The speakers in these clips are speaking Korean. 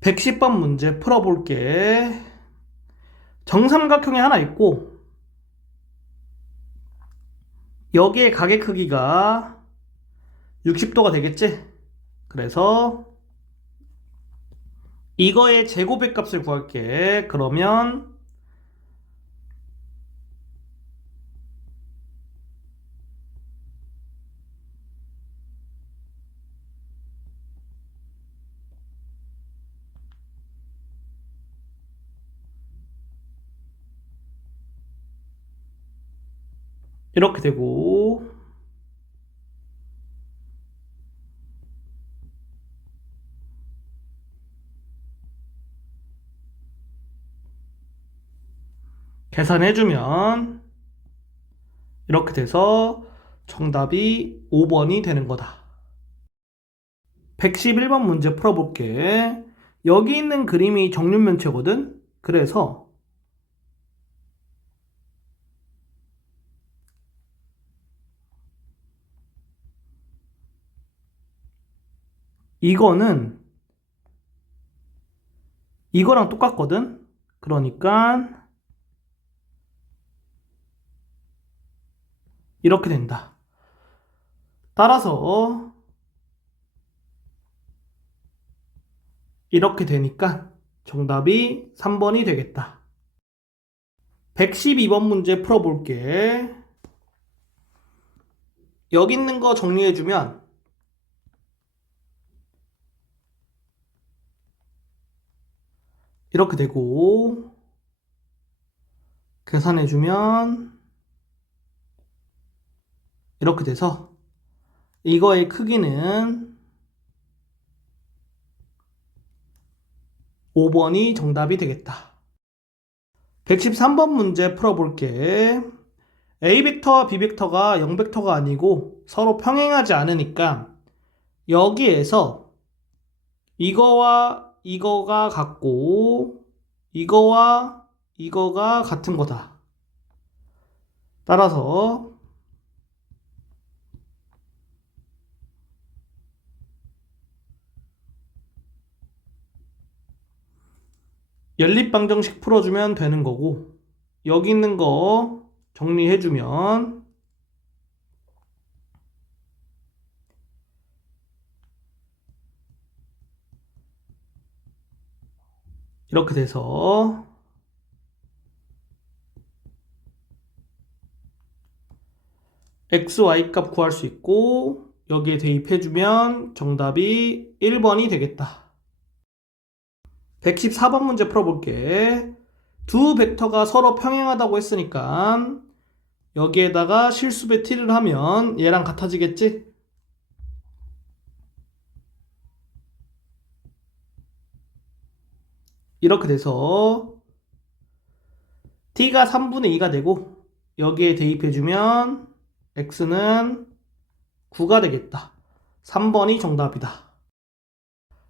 110번 문제 풀어볼게. 정삼각형이 하나 있고 여기에 가게 크기가 60도가 되겠지? 그래서 이거의 제곱의 값을 구할게. 그러면 이렇게 되고, 계산해주면 이렇게 돼서 정답이 5번이 되는 거다. 111번 문제 풀어볼게. 여기 있는 그림이 정육면체거든? 그래서 이거는 이거랑 똑같거든? 그러니까 이렇게 된다. 따라서 이렇게 되니까 정답이 3번이 되겠다. 112번 문제 풀어볼게. 여기 있는 거 정리해주면 이렇게 되고, 계산해주면 이렇게 돼서 이거의 크기는 5번이 정답이 되겠다. 113번 문제 풀어볼게. A 벡터와 B 벡터가 0 벡터가 아니고 서로 평행하지 않으니까 여기에서 이거와 이거가 같고 이거와 이거가 같은 거다. 따라서 연립방정식 풀어주면 되는 거고, 여기 있는 거 정리해주면 이렇게 돼서 x, y 값 구할 수 있고 여기에 대입해주면 정답이 1번이 되겠다. 114번 문제 풀어볼게. 두 벡터가 서로 평행하다고 했으니까 여기에다가 실수배 t를 하면 얘랑 같아지겠지? 이렇게 돼서 t가 3분의 2가 되고 여기에 대입해주면 x는 9가 되겠다. 3번이 정답이다.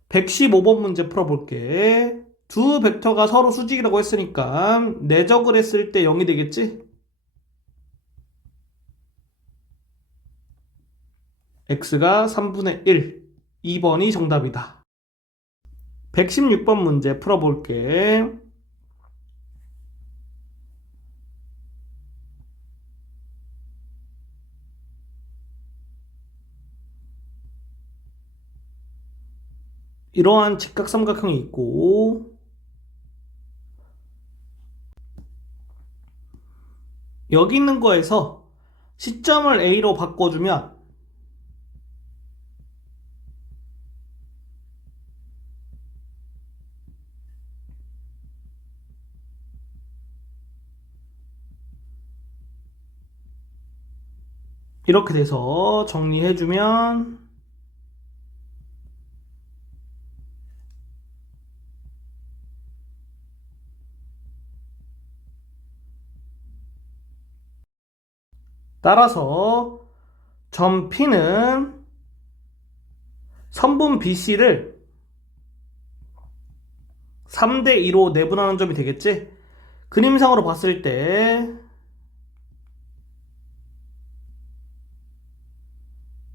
115번 문제 풀어볼게. 두 벡터가 서로 수직이라고 했으니까 내적을 했을 때 0이 되겠지? x가 3분의 1, 2번이 정답이다. 116번 문제 풀어볼게. 이러한 직각삼각형이 있고 여기 있는 거에서 시점을 A로 바꿔주면 이렇게 돼서 정리해주면 따라서 점 P는 선분 BC를 3대 2로 내분하는 점이 되겠지? 그림상으로 봤을 때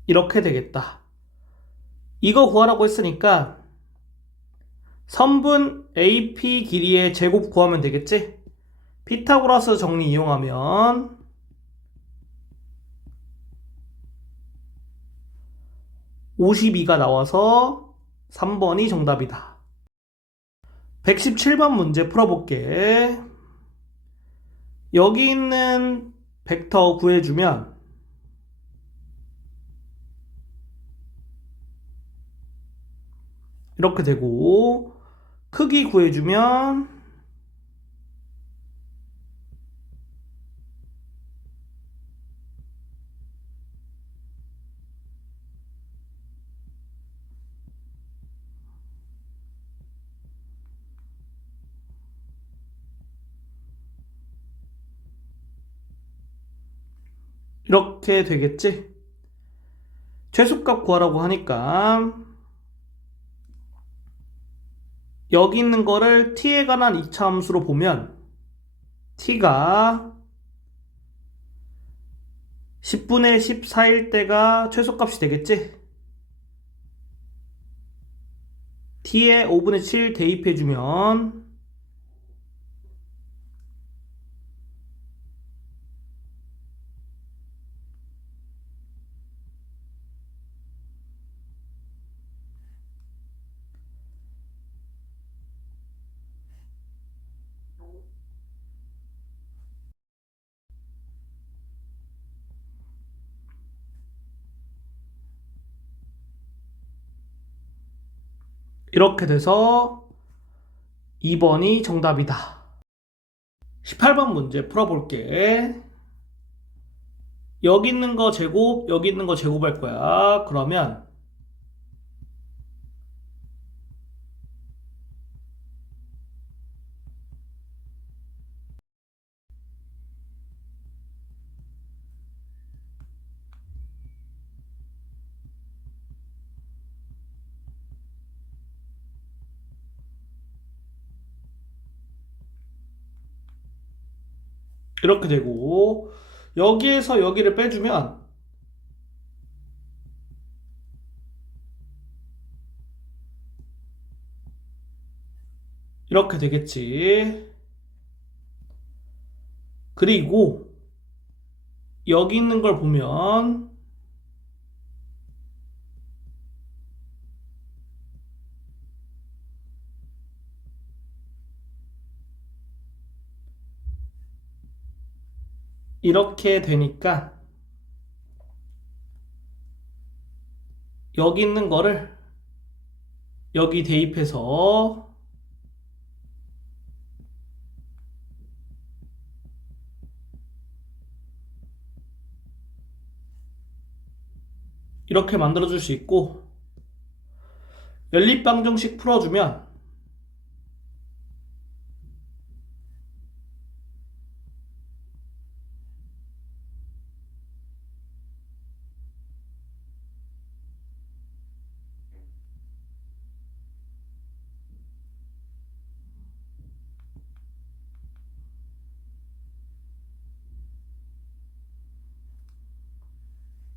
이렇게 되겠다. 이거 구하라고 했으니까 선분 AP 길이의 제곱 구하면 되겠지? 피타고라스 정리 이용하면 52가 나와서 3번이 정답이다. 117번 문제 풀어볼게. 여기 있는 벡터 구해주면 이렇게 되고, 크기 구해주면 이렇게 되겠지? 최소값 구하라고 하니까 여기 있는 거를 t에 관한 2차 함수로 보면 t가 10분의 14일 때가 최소값이 되겠지? t에 5분의 7 대입해주면 이렇게 돼서 2번이 정답이다. 18번 문제 풀어볼게. 여기 있는 거 제곱, 여기 있는 거 제곱할 거야. 그러면 이렇게 되고, 여기에서 여기를 빼주면 이렇게 되겠지. 그리고 여기 있는 걸 보면 이렇게 되니까 여기 있는 거를 여기 대입해서 이렇게 만들어줄 수 있고, 연립방정식 풀어주면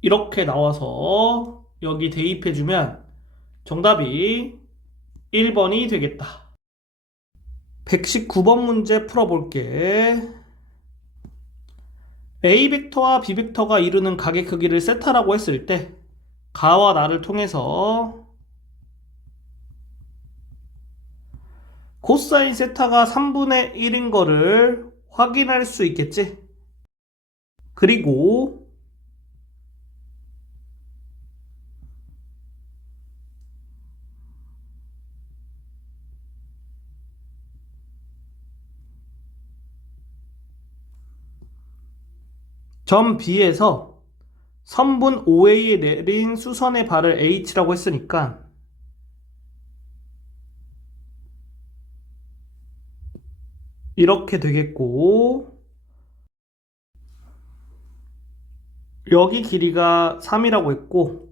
이렇게 나와서 여기 대입해주면 정답이 1번이 되겠다. 119번 문제 풀어볼게. A 벡터와 B 벡터가 이루는 각의 크기를 세타라고 했을 때 가와 나를 통해서 코사인 세타가 3분의 1인 거를 확인할 수 있겠지? 그리고 점 B에서 선분 OA에 내린 수선의 발을 H라고 했으니까 이렇게 되겠고, 여기 길이가 3이라고 했고,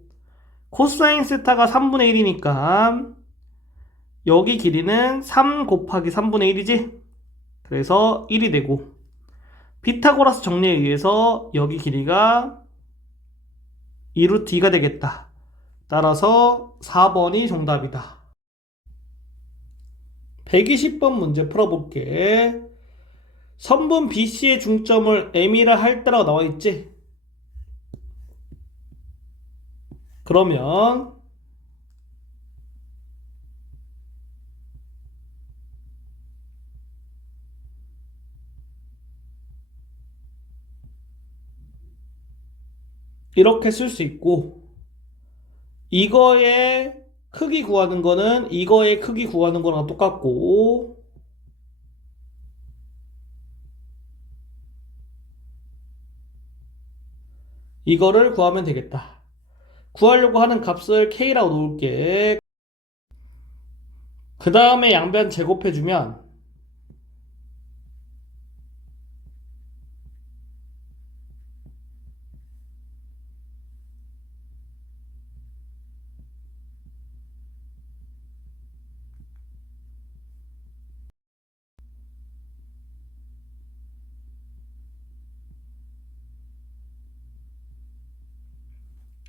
코사인 세타가 3분의 1이니까 여기 길이는 3 곱하기 3분의 1이지? 그래서 1이 되고, 피타고라스 정리에 의해서 여기 길이가 2루트 2가 되겠다. 따라서 4번이 정답이다. 120번 문제 풀어볼게. 선분 BC의 중점을 M이라 할 때라고 나와 있지? 그러면 이렇게 쓸 수 있고, 이거의 크기 구하는 거는 이거의 크기 구하는 거랑 똑같고, 이거를 구하면 되겠다. 구하려고 하는 값을 K라고 놓을게. 그 다음에 양변 제곱해주면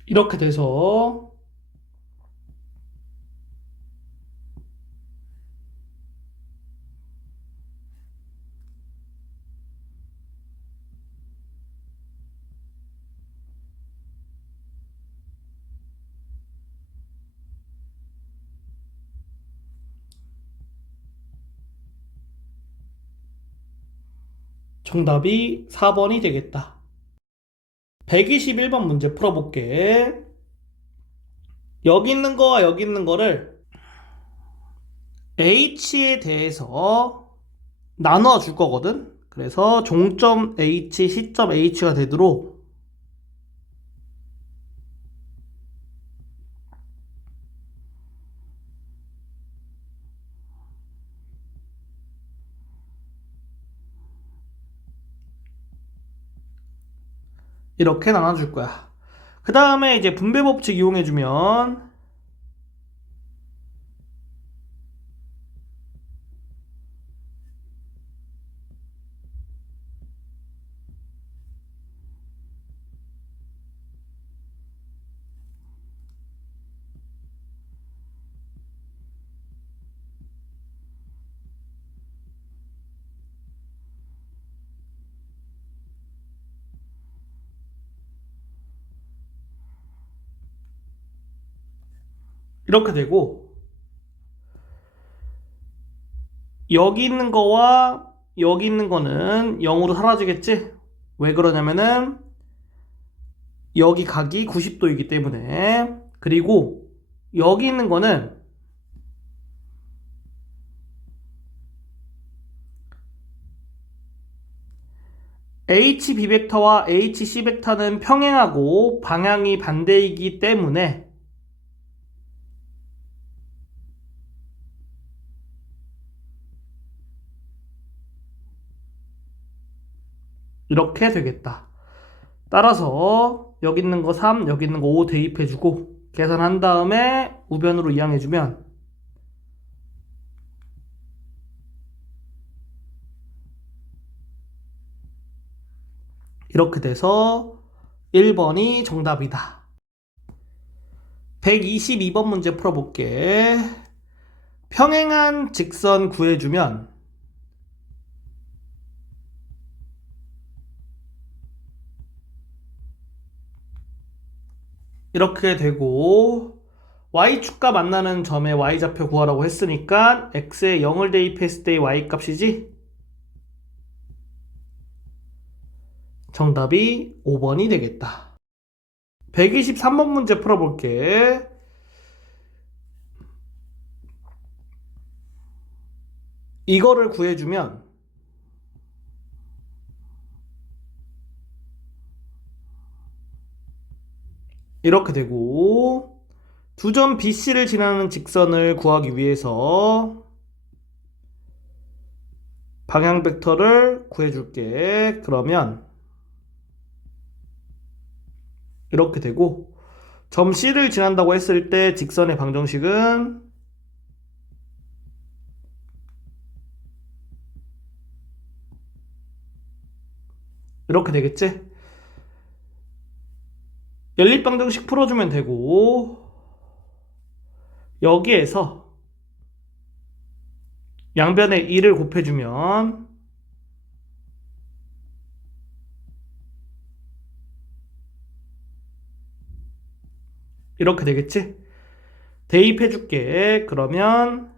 이렇게 돼서 정답이 4번이 되겠다. 121번 문제 풀어볼게. 여기 있는 거와 여기 있는 거를 H에 대해서 나눠 줄 거거든. 그래서 종점 H, 시점 H가 되도록 이렇게 나눠줄 거야. 그 다음에 이제 분배 법칙 이용해주면 이렇게 되고, 여기 있는 거와 여기 있는 거는 0으로 사라지겠지? 왜 그러냐면은 여기 각이 90도이기 때문에. 그리고 여기 있는 거는 HB 벡터와 HC 벡터는 평행하고 방향이 반대이기 때문에 이렇게 되겠다. 따라서 여기 있는 거 3, 여기 있는 거 5 대입해주고 계산한 다음에 우변으로 이항해주면 이렇게 돼서 1번이 정답이다. 122번 문제 풀어볼게. 평행한 직선 구해주면 이렇게 되고, y축과 만나는 점의 y좌표 구하라고 했으니까 x에 0을 대입했을 때의 y값이지? 정답이 5번이 되겠다. 123번 문제 풀어볼게. 이거를 구해주면 이렇게 되고, 두 점 BC를 지나는 직선을 구하기 위해서 방향 벡터를 구해줄게. 그러면 이렇게 되고, 점 C를 지난다고 했을 때 직선의 방정식은 이렇게 되겠지? 연립방정식 풀어주면 되고, 여기에서 양변에 2를 곱해주면 이렇게 되겠지? 대입해줄게. 그러면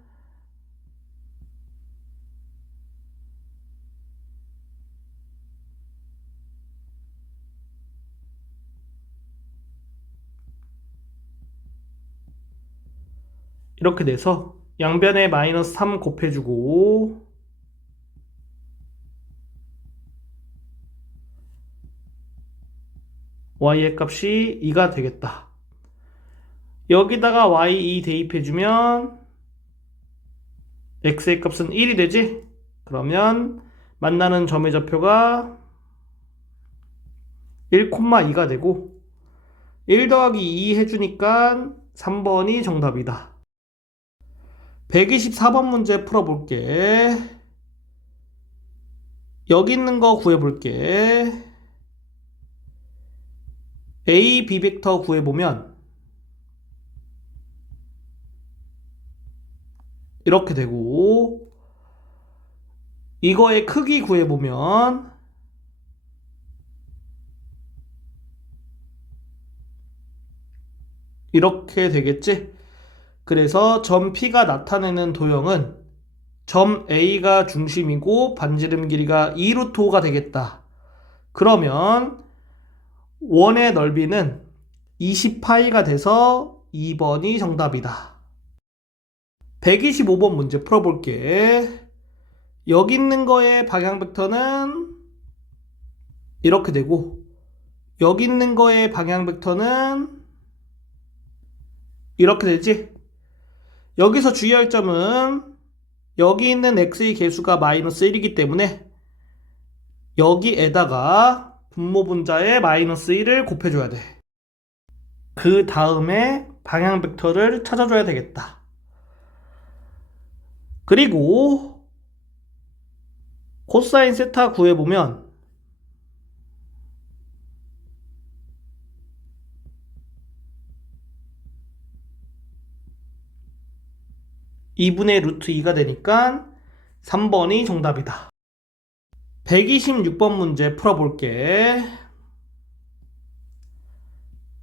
이렇게 돼서 양변에 마이너스 3 곱해주고 y의 값이 2가 되겠다. 여기다가 y2 대입해주면 x의 값은 1이 되지? 그러면 만나는 점의 좌표가 1,2가 되고 1 더하기 2 해주니까 3번이 정답이다. 124번 문제 풀어볼게. 여기 있는 거 구해볼게. A, B 벡터 구해보면 이렇게 되고 이거의 크기 구해보면 이렇게 되겠지? 그래서 점 P가 나타내는 도형은 점 A가 중심이고 반지름 길이가 2루트5가 되겠다. 그러면 원의 넓이는 20파이가 돼서 2번이 정답이다. 125번 문제 풀어볼게. 여기 있는 거의 방향 벡터는 이렇게 되고 여기 있는 거의 방향 벡터는 이렇게 되지? 여기서 주의할 점은 여기 있는 x의 개수가 마이너스 1이기 때문에 여기에다가 분모 분자에 마이너스 1을 곱해줘야 돼. 그 다음에 방향 벡터를 찾아줘야 되겠다. 그리고 코사인 세타 구해보면 2분의 루트 2가 되니까 3번이 정답이다. 126번 문제 풀어볼게.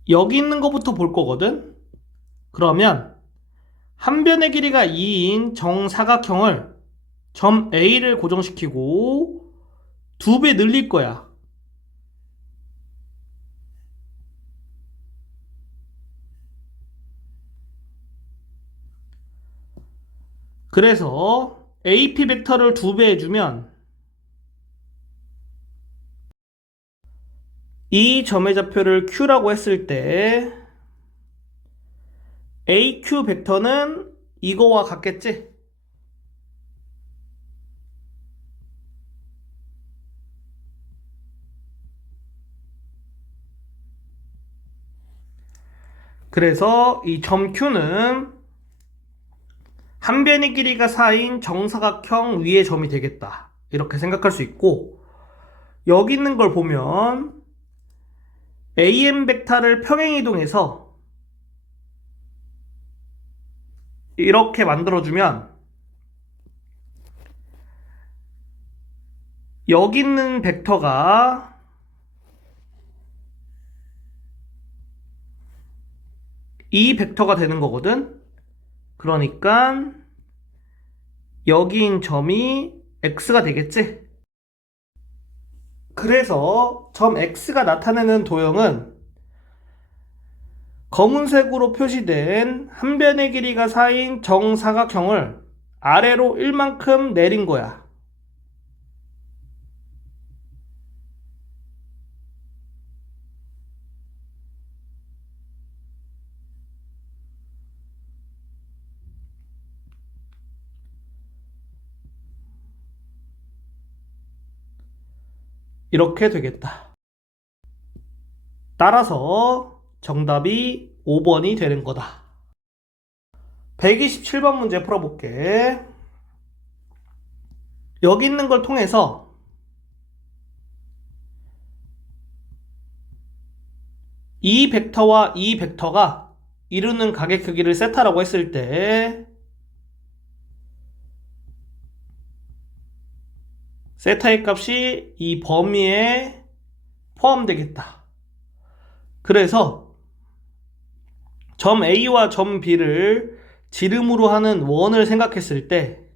여기 있는 것부터 볼 거거든? 그러면 한 변의 길이가 2인 정사각형을 점 A를 고정시키고 2배 늘릴 거야. 그래서 AP 벡터를 2배 해주면 이 점의 좌표를 Q라고 했을 때 AQ 벡터는 이거와 같겠지? 그래서 이 점 Q는 한 변의 길이가 4인 정사각형 위의 점이 되겠다. 이렇게 생각할 수 있고 여기 있는 걸 보면 AM 벡터를 평행이동해서 이렇게 만들어주면 여기 있는 벡터가 이 벡터가 되는 거거든. 그러니까 여기인 점이 x가 되겠지. 그래서 점 x가 나타내는 도형은 검은색으로 표시된 한 변의 길이가 4인 정사각형을 아래로 1만큼 내린 거야. 이렇게 되겠다. 따라서 정답이 5번이 되는 거다. 127번 문제 풀어볼게. 여기 있는 걸 통해서 이 벡터와 이 벡터가 이루는 각의 크기를 세타라고 했을 때 세타의 값이 이 범위에 포함되겠다. 그래서 점 A와 점 B를 지름으로 하는 원을 생각했을 때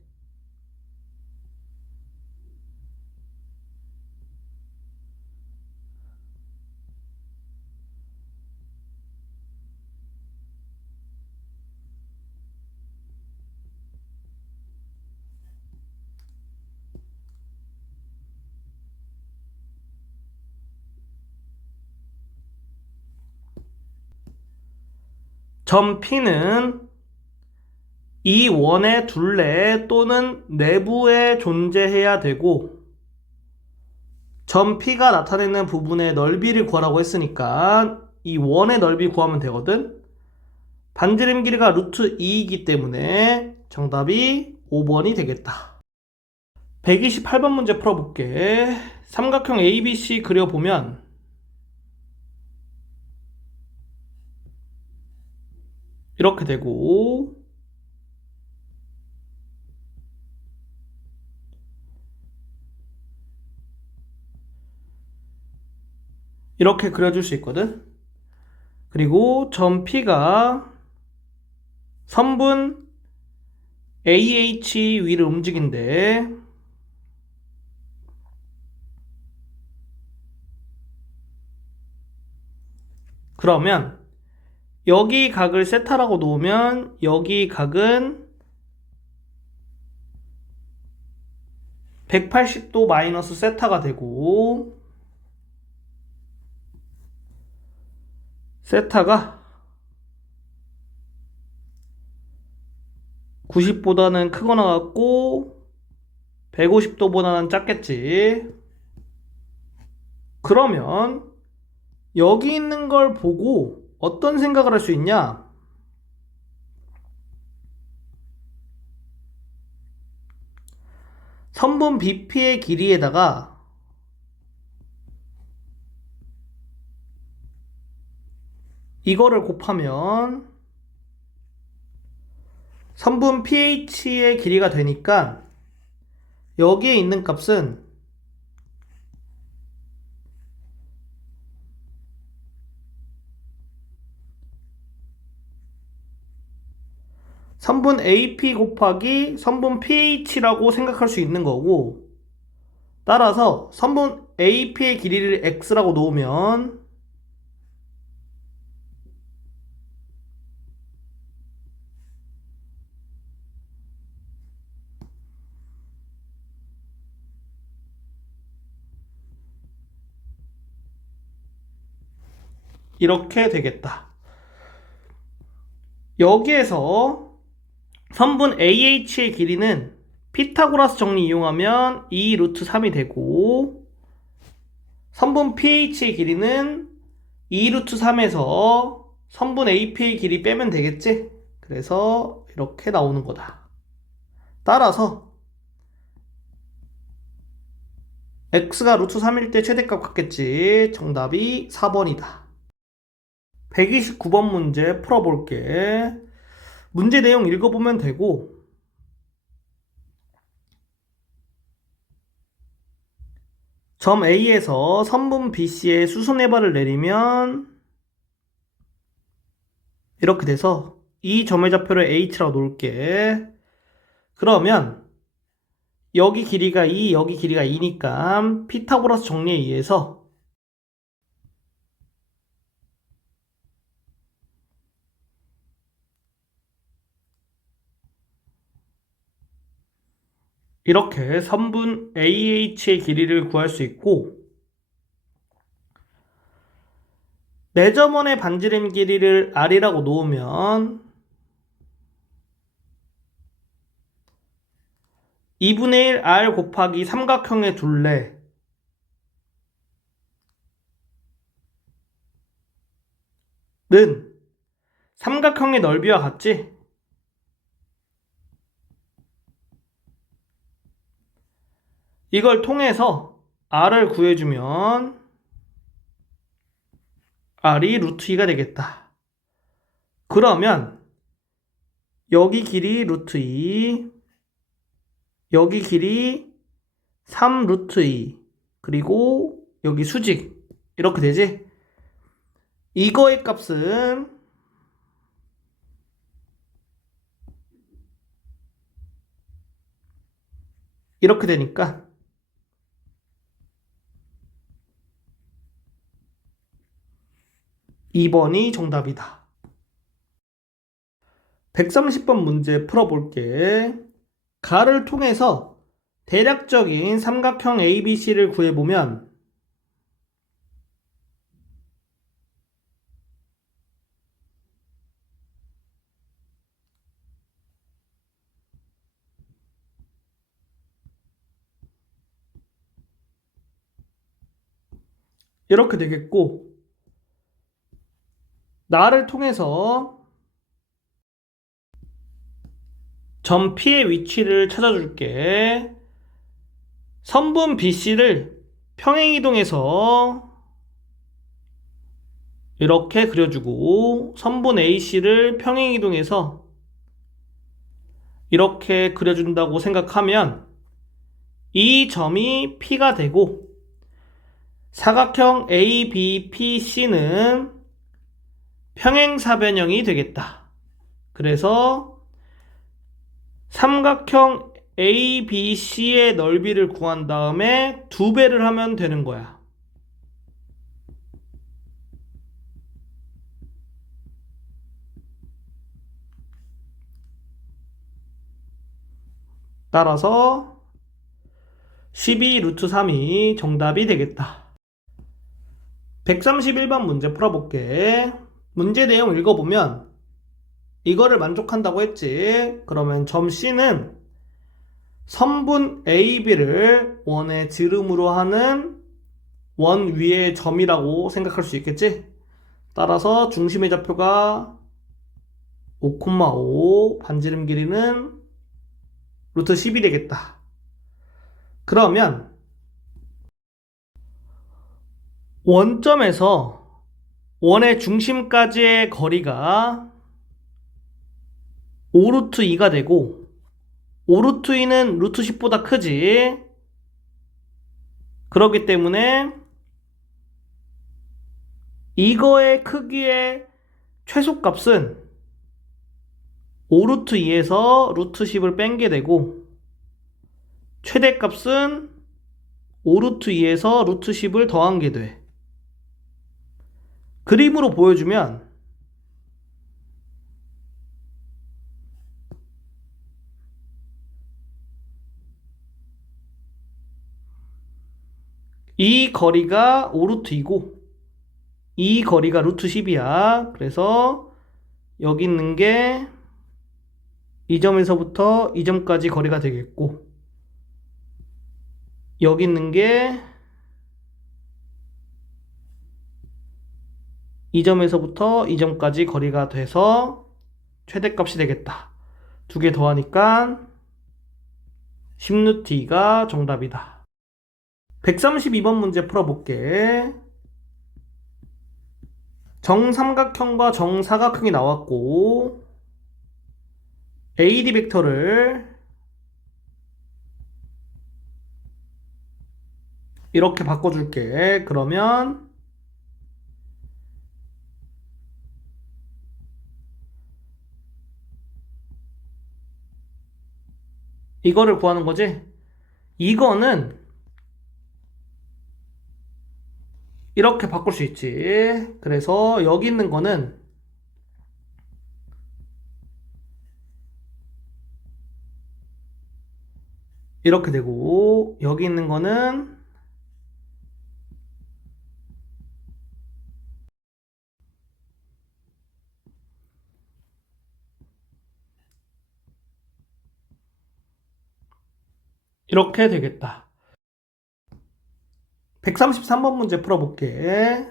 점 P는 이 원의 둘레 또는 내부에 존재해야 되고 점 P가 나타내는 부분의 넓이를 구하라고 했으니까 이 원의 넓이 구하면 되거든. 반지름 길이가 루트 2이기 때문에 정답이 5번이 되겠다. 128번 문제 풀어볼게. 삼각형 ABC 그려보면 이렇게 되고 이렇게 그려줄 수 있거든. 그리고 점 P가 선분 AH 위를 움직인대. 그러면 여기 각을 세타라고 놓으면 여기 각은 180도 마이너스 세타가 되고 세타가 90보다는 크거나 같고 150도보다는 작겠지. 그러면 여기 있는 걸 보고 어떤 생각을 할 수 있냐? 선분 BP의 길이에다가 이거를 곱하면 선분 PH의 길이가 되니까 여기에 있는 값은 선분 AP 곱하기 선분 PH라고 생각할 수 있는 거고 따라서 선분 AP의 길이를 X라고 놓으면 이렇게 되겠다. 여기에서 선분 AH의 길이는 피타고라스 정리 이용하면 2 루트 3이 되고 선분 PH의 길이는 2 루트 3에서 선분 AP의 길이 빼면 되겠지? 그래서 이렇게 나오는 거다. 따라서 X가 루트 3일 때 최대값 같겠지? 정답이 4번이다. 129번 문제 풀어볼게. 문제 내용 읽어보면 되고 점 A에서 선분 BC의 수선해발을 내리면 이렇게 돼서 이 점의 좌표를 H라고 놓을게. 그러면 여기 길이가 2, 여기 길이가 2니까 피타고라스 정리에 의해서 이렇게 선분 AH의 길이를 구할 수 있고 매점원의 반지름 길이를 R이라고 놓으면 2분의 1 R 곱하기 삼각형의 둘레 는 삼각형의 넓이와 같지? 이걸 통해서 R을 구해주면 R이 루트 2가 되겠다. 그러면 여기 길이 루트 2, 여기 길이 3 루트 2 그리고 여기 수직 이렇게 되지? 이거의 값은 이렇게 되니까 2번이 정답이다. 130번 문제 풀어볼게. 가를 통해서 대략적인 삼각형 ABC를 구해보면 이렇게 되겠고, 나를 통해서 점 P의 위치를 찾아줄게. 선분 BC를 평행이동해서 이렇게 그려주고, 선분 AC를 평행이동해서 이렇게 그려준다고 생각하면 이 점이 P가 되고, 사각형 ABPC는 평행사변형이 되겠다. 그래서 삼각형 ABC의 넓이를 구한 다음에 2배를 하면 되는 거야. 따라서 12 루트 3이 정답이 되겠다. 131번 문제 풀어볼게. 문제 내용 읽어보면 이거를 만족한다고 했지. 그러면 점 C는 선분 AB를 원의 지름으로 하는 원 위의 점이라고 생각할 수 있겠지? 따라서 중심의 좌표가 5,5, 반지름 길이는 루트 10이 되겠다. 그러면 원점에서 원의 중심까지의 거리가 5 루트 2가 되고 5 루트 2는 루트 10보다 크지. 그렇기 때문에 이거의 크기의 최소값은 5 루트 2에서 루트 10을 뺀게 되고 최대값은 5 루트 2에서 루트 10을 더한 게 돼. 그림으로 보여주면 이 거리가 5 루트 2고 이 거리가 루트 10이야. 그래서 여기 있는 게 이 점에서부터 이 점까지 거리가 되겠고 여기 있는 게 이 점에서부터 이 점까지 거리가 돼서 최대값이 되겠다. 두 개 더하니까 10루트 2가 정답이다. 132번 문제 풀어볼게. 정삼각형과 정사각형이 나왔고 AD 벡터를 이렇게 바꿔줄게. 그러면 이거를 구하는 거지? 이거는 이렇게 바꿀 수 있지. 그래서 여기 있는 거는 이렇게 되고 여기 있는 거는 이렇게 되겠다. 133번 문제 풀어볼게.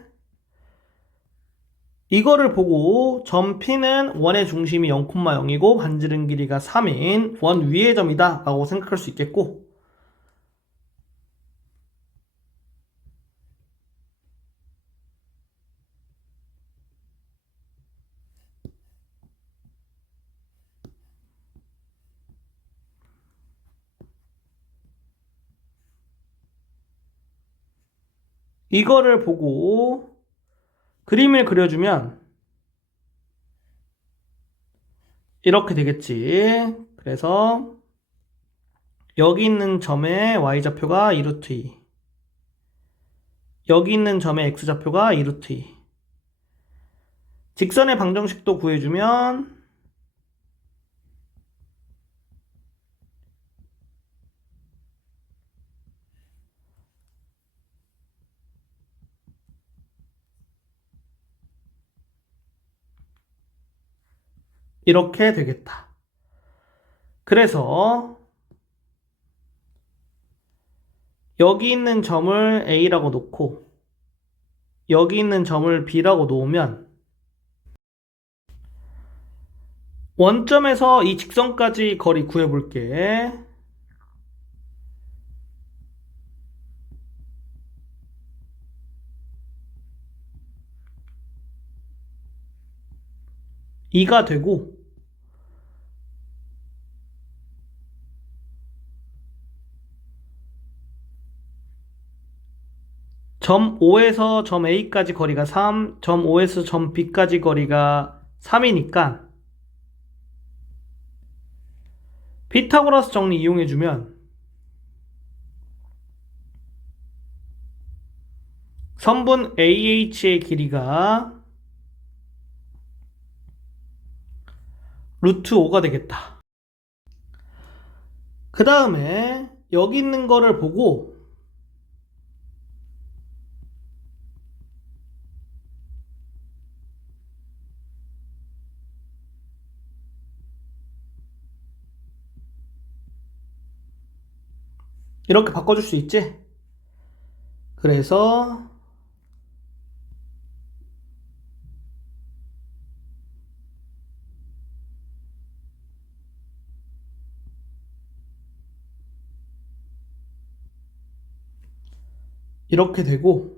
이거를 보고 점 P는 원의 중심이 0,0이고 반지름 길이가 3인 원 위의 점이다 라고 생각할 수 있겠고 이거를 보고 그림을 그려주면 이렇게 되겠지. 그래서 여기 있는 점의 y좌표가 2루트 2. 여기 있는 점의 x좌표가 2루트 2. 직선의 방정식도 구해주면 이렇게 되겠다. 그래서 여기 있는 점을 A라고 놓고 여기 있는 점을 B라고 놓으면 원점에서 이 직선까지 거리 구해볼게. 이가 되고 점 O에서 점 A까지 거리가 3, 점 O에서 점 B까지 거리가 3이니까 피타고라스 정리 이용해주면 선분 AH의 길이가 루트 5가 되겠다. 그 다음에 여기 있는 거를 보고 이렇게 바꿔줄 수 있지? 그래서 이렇게 되고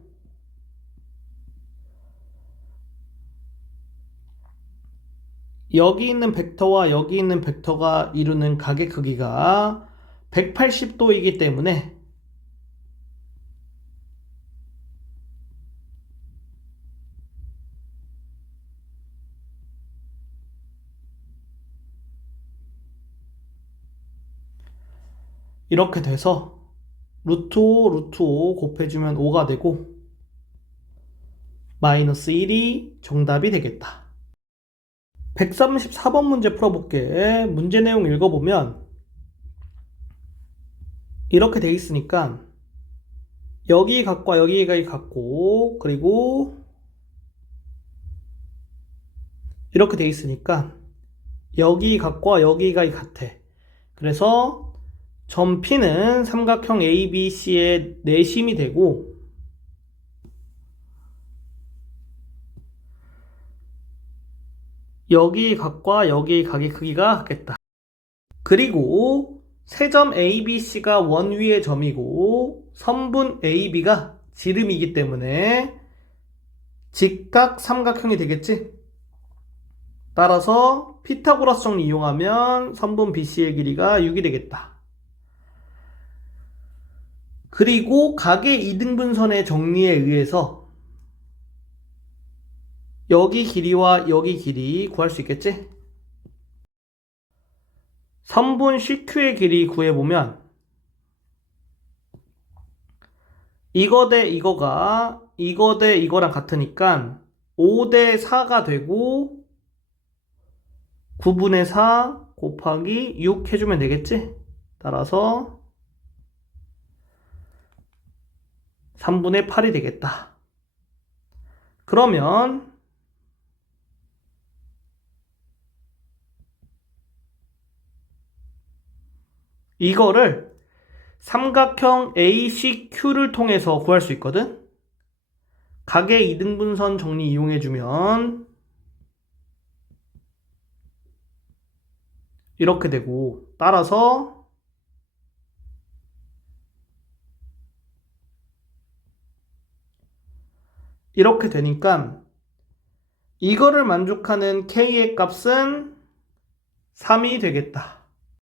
여기 있는 벡터와 여기 있는 벡터가 이루는 각의 크기가 180도이기 때문에 이렇게 돼서 루트 5, 루트 5 곱해주면 5가 되고 마이너스 1이 정답이 되겠다. 134번 문제 풀어볼게. 문제 내용 읽어보면 이렇게 돼 있으니까 여기 각과 여기가 같고 그리고 이렇게 돼 있으니까 여기 각과 여기가 같아. 그래서 점 P는 삼각형 ABC의 내심이 되고 여기 각과 여기 각의 크기가 같겠다. 그리고 세 점 ABC가 원 위의 점이고 선분 AB가 지름이기 때문에 직각 삼각형이 되겠지? 따라서 피타고라스 정리 이용하면 선분 BC의 길이가 6이 되겠다. 그리고 각의 이등분선의 정리에 의해서 여기 길이와 여기 길이 구할 수 있겠지? 선분 CQ의 길이 구해보면 이거 대 이거가 이거 대 이거랑 같으니까 5 대 4가 되고 9분의 4 곱하기 6 해주면 되겠지? 따라서 3분의 8이 되겠다. 그러면 이거를 삼각형 ACQ를 통해서 구할 수 있거든? 각의 이등분선 정리 이용해주면 이렇게 되고 따라서 이렇게 되니까 이거를 만족하는 K의 값은 3이 되겠다.